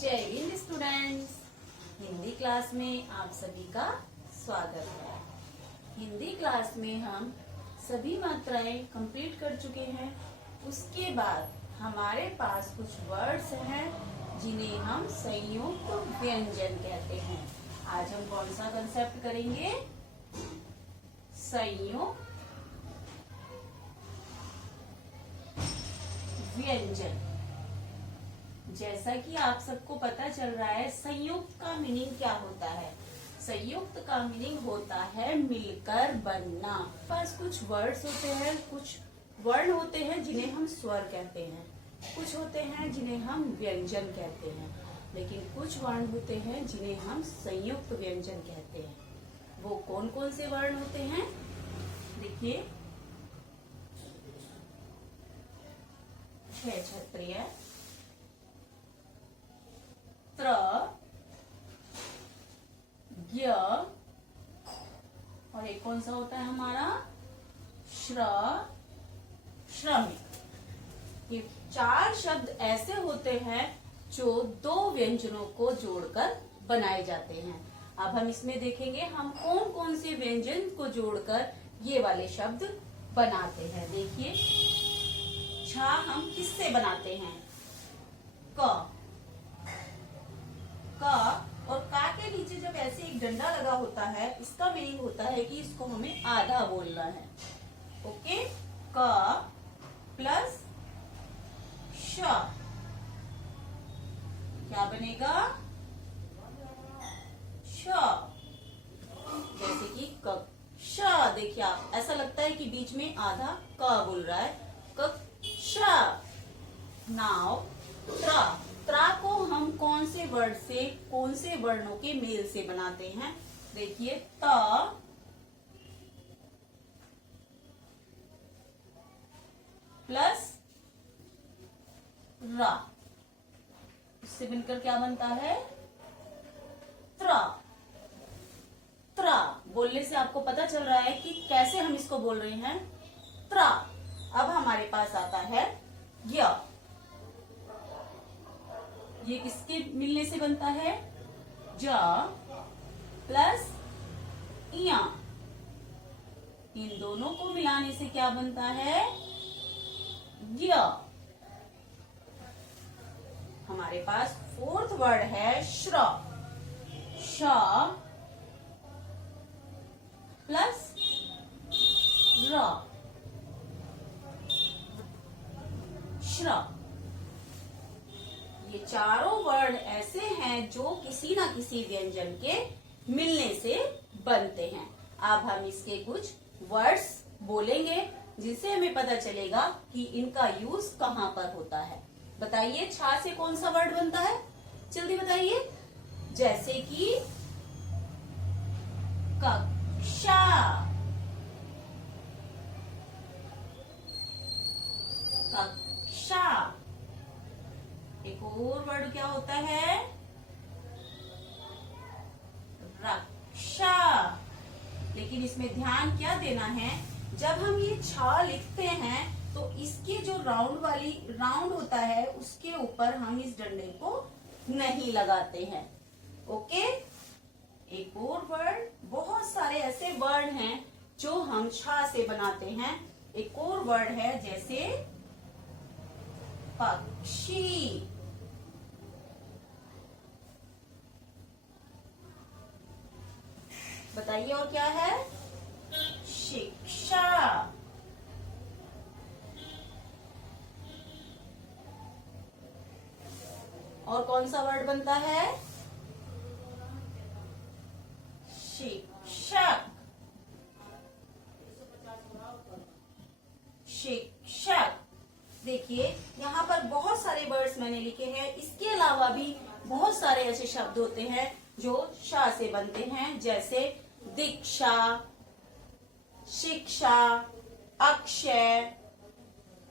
जय Hind students. Hindi class में आप सभी का स्वागत है। हिंदी क्लास में हम सभी मात्राएं कंप्लीट कर चुके हैं। उसके बाद हमारे पास कुछ वर्ड्स हैं जिन्हें हम संयुक्त व्यंजन कहते हैं। आज हम कौन सा कंसेप्ट करेंगे? संयुक्त व्यंजन। जैसा कि आप सबको पता चल रहा है, संयुक्त का मीनिंग क्या होता है? संयुक्त का मीनिंग होता है मिलकर बनना। पास कुछ वर्ड्स होते हैं, कुछ वर्ण होते हैं जिन्हें हम स्वर कहते हैं, कुछ होते हैं जिन्हें हम व्यंजन कहते हैं, लेकिन कुछ वर्ण होते हैं जिन्हें हम संयुक्त व्यंजन कहते हैं। वो कौन कौन से वर्ण होते हैं? देखिए, क्षत्रिय, त्र, ज्ञ, और एक कौन सा होता है हमारा? श्र, श्रमिक। ये चार शब्द ऐसे होते हैं जो दो व्यंजनों को जोड़कर बनाए जाते हैं। अब हम इसमें देखेंगे हम कौन कौन से व्यंजन को जोड़कर ये वाले शब्द बनाते हैं। देखिए, छा हम किससे बनाते हैं? क और का के नीचे जब ऐसे एक डंडा लगा होता है, इसका मीनिंग होता है कि इसको हमें आधा बोलना है। ओके, क प्लस श क्या बनेगा? श। जैसे कि कक्षा। देखिए, आप ऐसा लगता है कि बीच में आधा क बोल रहा है। कक्षा। नाउ त्रा। त्रा को हम कौन से वर्ड से, कौन से वर्णों के मेल से बनाते हैं? देखिए, त प्लस रा, इससे बनकर क्या बनता है? त्रा। त्रा बोलने से आपको पता चल रहा है कि कैसे हम इसको बोल रहे हैं, त्रा। अब हमारे पास आता है य। ये किसके मिलने से बनता है? ज प्लस इया। इन दोनों को मिलाने से क्या बनता है? य। हमारे पास फोर्थ वर्ड है श्र। श प्लस र, श्र। ये चारों वर्ड ऐसे हैं जो किसी ना किसी व्यंजन के मिलने से बनते हैं। अब हम इसके कुछ वर्ड्स बोलेंगे जिससे हमें पता चलेगा कि इनका यूज कहाँ पर होता है। बताइए, छा से कौन सा वर्ड बनता है? जल्दी बताइए। जैसे कि कक्षा, कक्षा। एक और वर्ड क्या होता है? रक्षा। लेकिन इसमें ध्यान क्या देना है, जब हम ये छा लिखते हैं तो इसके जो राउंड होता है उसके ऊपर हम इस डंडे को नहीं लगाते हैं। ओके, एक और वर्ड, बहुत सारे ऐसे वर्ड हैं जो हम छा से बनाते हैं। एक और वर्ड है जैसे पक्षी। बताइए, और क्या है? शिक्षा। और कौन सा वर्ड बनता है? शिक्षक। शिक्षक। देखिए, यहाँ पर बहुत सारे वर्ड्स मैंने लिखे हैं। इसके अलावा भी बहुत सारे ऐसे शब्द होते हैं जो शा से बनते हैं, जैसे दीक्षा, शिक्षा, अक्षय।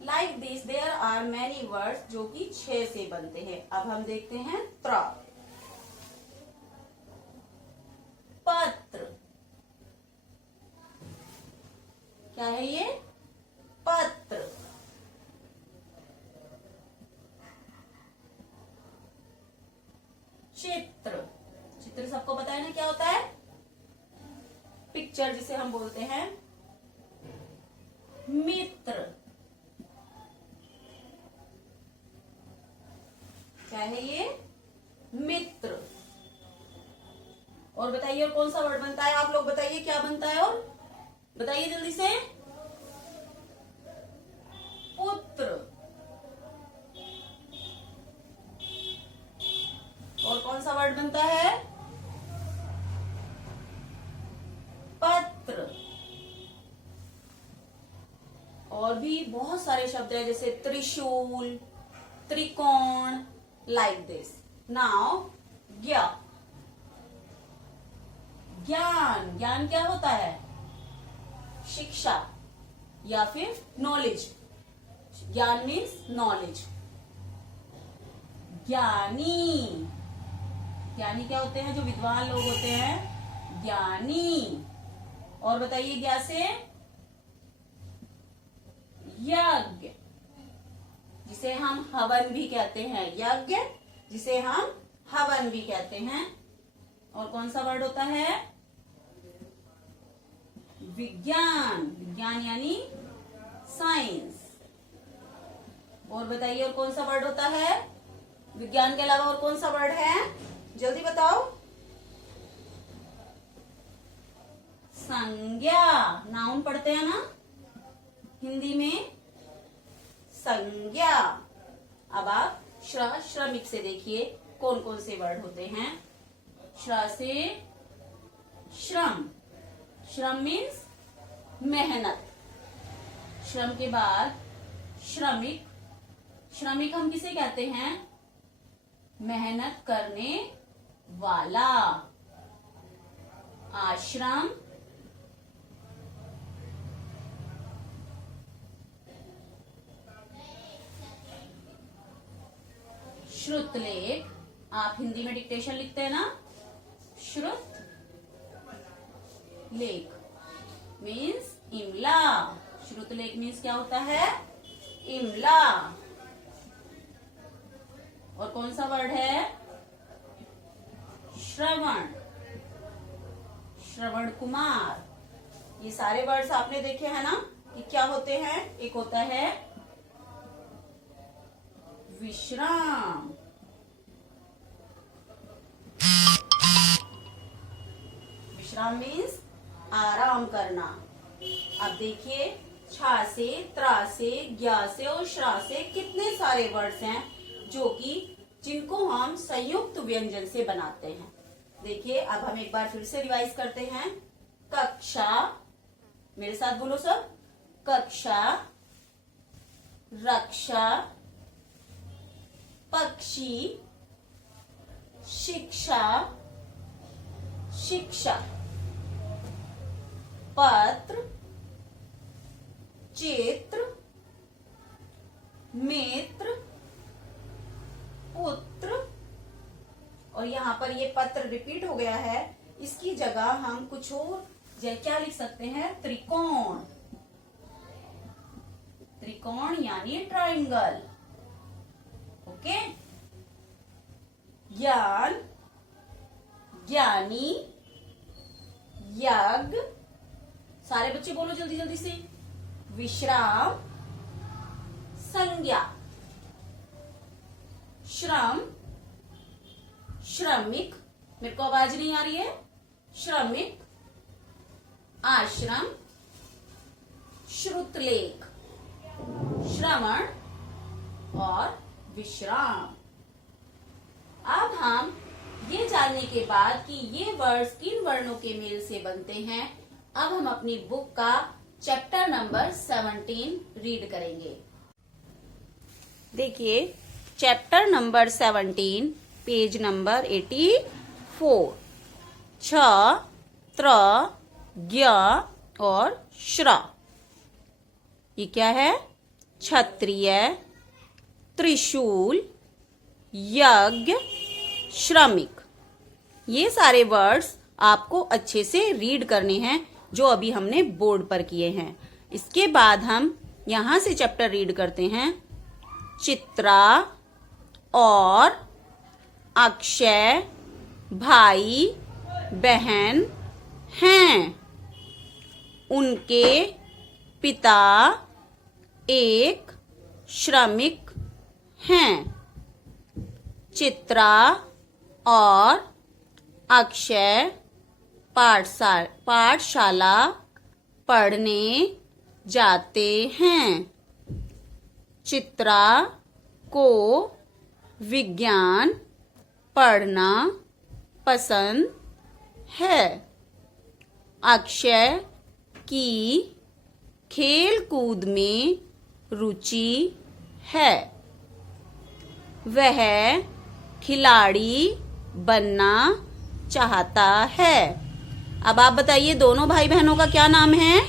Like this there are many words जो कि छह से बनते हैं। अब हम देखते हैं त्र। पत्र। क्या है ये? पत्र। चित्र। चित्र सबको पता है ना क्या होता है? पिक्चर जिसे हम बोलते हैं। मित्र, क्या है ये? मित्र। और बताइए और कौन सा वर्ड बनता है? आप लोग बताइए क्या बनता है, और बताइए जल्दी से। पुत्र। और कौन सा वर्ड बनता है? पत्र। और भी बहुत सारे शब्द हैं जैसे त्रिशूल, त्रिकोण, लाइक दिस। नाउ ज्ञान। ज्ञान, ज्ञान क्या होता है? शिक्षा या फिर नॉलेज। ज्ञान मीन्स नॉलेज। ज्ञानी, ज्ञानी क्या होते हैं? जो विद्वान लोग होते हैं, ज्ञानी। और बताइए ज्ञा से? यज्ञ, जिसे हम हवन भी कहते हैं। यज्ञ, जिसे हम हवन भी कहते हैं। और कौन सा वर्ड होता है? विज्ञान। विज्ञान यानी साइंस। और बताइए और कौन सा वर्ड होता है? विज्ञान के अलावा और कौन सा वर्ड है? जल्दी बताओ। संज्ञा। नाउन पढ़ते हैं ना हिंदी में, संज्ञा। अब आप श्रमिक से देखिए कौन कौन से वर्ड होते हैं। श्र से श्रम। श्रम मीन्स मेहनत। श्रम के बाद श्रमिक। श्रमिक हम किसे कहते हैं? मेहनत करने वाला। आश्रम। श्रुतलेख। आप हिंदी में डिक्टेशन लिखते हैं ना, श्रुत लेख मीन्स इमला। श्रुतलेख मीन्स क्या होता है? इमला। और कौन सा वर्ड है? श्रवण। श्रवण कुमार। ये सारे वर्ड्स आपने देखे हैं ना कि क्या होते हैं? एक होता है विश्राम। विश्राम मीन्स आराम करना। अब देखिए छा से, त्रा से, ज्ञा से और श्रा से कितने सारे वर्ड्स हैं जिनको हम संयुक्त व्यंजन से बनाते हैं। देखिए अब हम एक बार फिर से रिवाइज करते हैं। कक्षा, मेरे साथ बोलो सब। कक्षा, रक्षा, पक्षी, शिक्षा, शिक्षा, पत्र, चित्र, मित्र, पुत्र। और यहाँ पर ये पत्र रिपीट हो गया है, इसकी जगह हम कुछ और क्या लिख सकते हैं? त्रिकोण। त्रिकोण यानी ट्राइंगल। ओके। ज्ञान, ज्ञानी, यज्ञ। सारे बच्चे बोलो जल्दी जल्दी से। विश्राम, संज्ञा, श्रम, श्रमिक। मेरे को आवाज नहीं आ रही है। श्रमिक, आश्रम, श्रुतलेख, श्रवण और विश्राम। अब हम ये जानने के बाद कि ये वर्ड्स किन वर्णों के मेल से बनते हैं, अब हम अपनी बुक का चैप्टर नंबर 17 रीड करेंगे। देखिए चैप्टर नंबर 17 पेज नंबर 84। छ, त्र, ज्ञ और श्र। ये क्या है? क्षत्रिय, त्रिशूल, यज्ञ, श्रमिक। ये सारे वर्ड्स आपको अच्छे से रीड करने हैं जो अभी हमने बोर्ड पर किए हैं। इसके बाद हम यहां से चैप्टर रीड करते हैं। चित्रा और अक्षय भाई बहन हैं। उनके पिता एक श्रमिक हैं। चित्रा और अक्षय पाठशाला पढ़ने जाते हैं। चित्रा को विज्ञान पढ़ना पसंद है। अक्षय की खेल कूद में रुचि है। वह खिलाड़ी बनना चाहता है। अब आप बताइए दोनों भाई बहनों का क्या नाम है?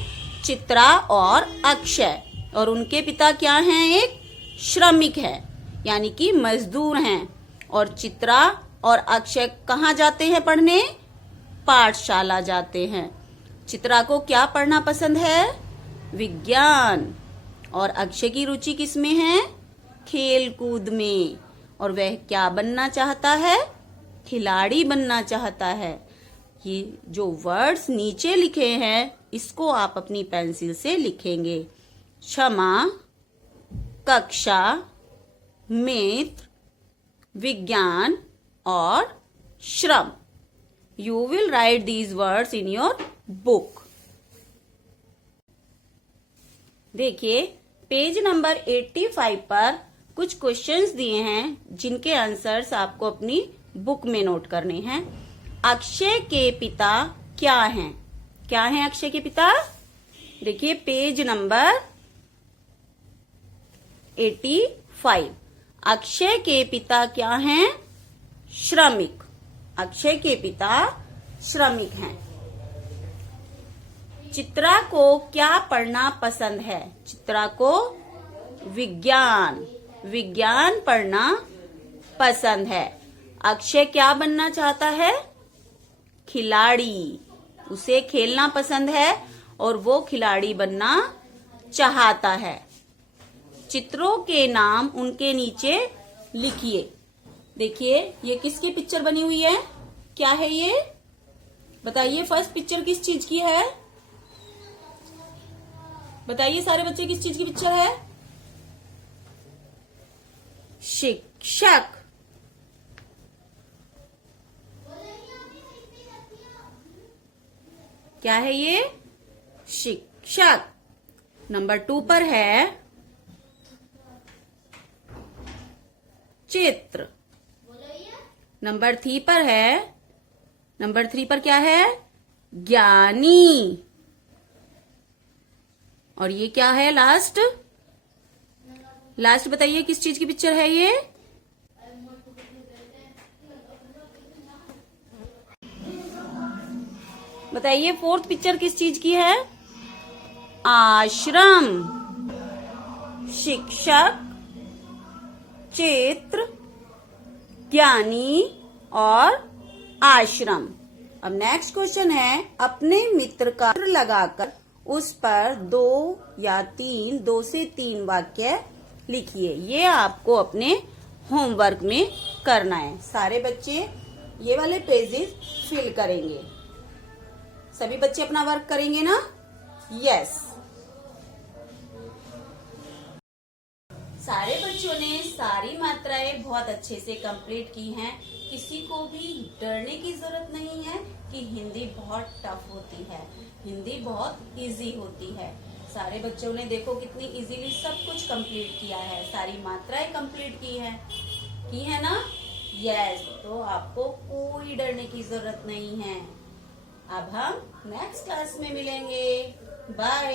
चित्रा और अक्षय। और उनके पिता क्या हैं? एक श्रमिक है, यानी कि मजदूर हैं। और चित्रा और अक्षय कहाँ जाते हैं पढ़ने? पाठशाला जाते हैं। चित्रा को क्या पढ़ना पसंद है? विज्ञान। और अक्षय की रुचि किसमें है? खेल कूद में। और वह क्या बनना चाहता है? खिलाड़ी बनना चाहता है। ये जो वर्ड्स नीचे लिखे हैं इसको आप अपनी पेंसिल से लिखेंगे। क्षमा, कक्षा, मित्र, विज्ञान और श्रम। You will write these words in your book. देखिए पेज नंबर 85 पर कुछ क्वेश्चंस दिए हैं जिनके आंसर्स आपको अपनी बुक में नोट करने हैं। अक्षय के पिता क्या हैं? क्या हैं अक्षय के पिता? देखिए पेज नंबर 85। अक्षय के पिता क्या हैं? श्रमिक। अक्षय के पिता श्रमिक हैं। चित्रा को क्या पढ़ना पसंद है? चित्रा को विज्ञान पढ़ना पसंद है। अक्षय क्या बनना चाहता है? खिलाड़ी। उसे खेलना पसंद है और वो खिलाड़ी बनना चाहता है। चित्रों के नाम उनके नीचे लिखिए। देखिए ये किसकी पिक्चर बनी हुई है? क्या है ये? बताइए फर्स्ट पिक्चर किस चीज की है? बताइए सारे बच्चे किस चीज की पिक्चर है? शिक्षक। क्या है ये? शिक्षक। नंबर 2 पर है चित्र। नंबर 3 पर है, नंबर 3 पर क्या है? ज्ञानी। और ये क्या है लास्ट? लास्ट बताइए किस चीज की पिक्चर है ये? बताइए फोर्थ पिक्चर किस चीज की है? आश्रम। शिक्षक, चित्र, ज्ञानी और आश्रम। अब नेक्स्ट क्वेश्चन है अपने मित्र का चित्र लगाकर उस पर 2 से 3 वाक्य लिखिए। ये आपको अपने होमवर्क में करना है। सारे बच्चे ये वाले पेजेस फिल करेंगे। सभी बच्चे अपना वर्क करेंगे ना? यस। सारे बच्चों ने सारी मात्राएं बहुत अच्छे से कंप्लीट की हैं। किसी को भी डरने की जरूरत नहीं है कि हिंदी बहुत टफ होती है। हिंदी बहुत इजी होती है। सारे बच्चों ने देखो कितनी इजीली सब कुछ कंप्लीट किया है। सारी मात्राएं कंप्लीट की है ना? यस। तो आपको कोई डरने की जरूरत नहीं है। अब हम नेक्स्ट क्लास में मिलेंगे। बाय।